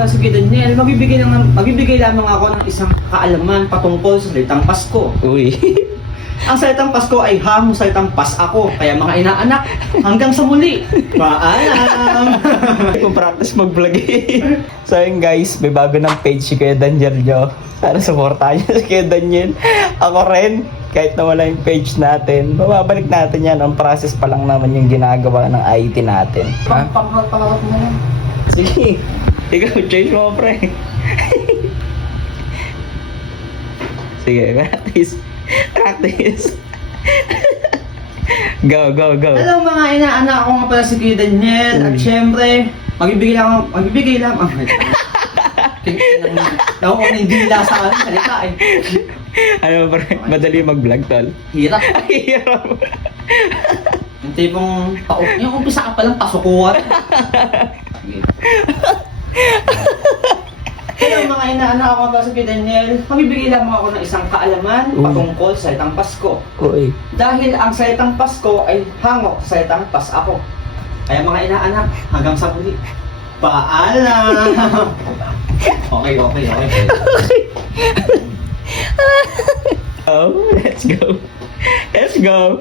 pala si Kuya Daniel. Magbibigay lamang ako ng isang kaalaman patungkol sa salitang Pasko. Uy. Ang salitang Pasko ay hamong salitang pas ako. Kaya mga inaanak, hanggang sa muli. Paalam! Kung practice mag-vlog eh. So yun guys, may bago ng page si Kuya Daniel nyo. Sana supportahan nyo si Kuya Daniel. Ako rin, kahit na wala yung page natin, babalik natin yan. Ang process pa lang naman yung ginagawa ng IT natin. Ha? Pangkat mo yan. Sige, ikaw, change mo pre. Sige, practice. Go. Hello mga inaanak, ako nga pala si Kuya Daniel. At syempre, magbibigay lang. Nauunang dila sa akin, salita eh. Ano ba, madali mag-vlog, tol? Hirap. Hirap. Yung tipong, yung umpisa ka palang pasukuhan. Hello mga inaanak, ako nga pala si Kuya Daniel. Magbibigay lamang ako ng isang kaalaman patungkol sa salitang Pasko. Uy. Dahil ang salitang Pasko ay hangok sa salitang pas ako. Kaya mga inaanak, hanggang sa muli. Paalam! Okay. Oh, let's go.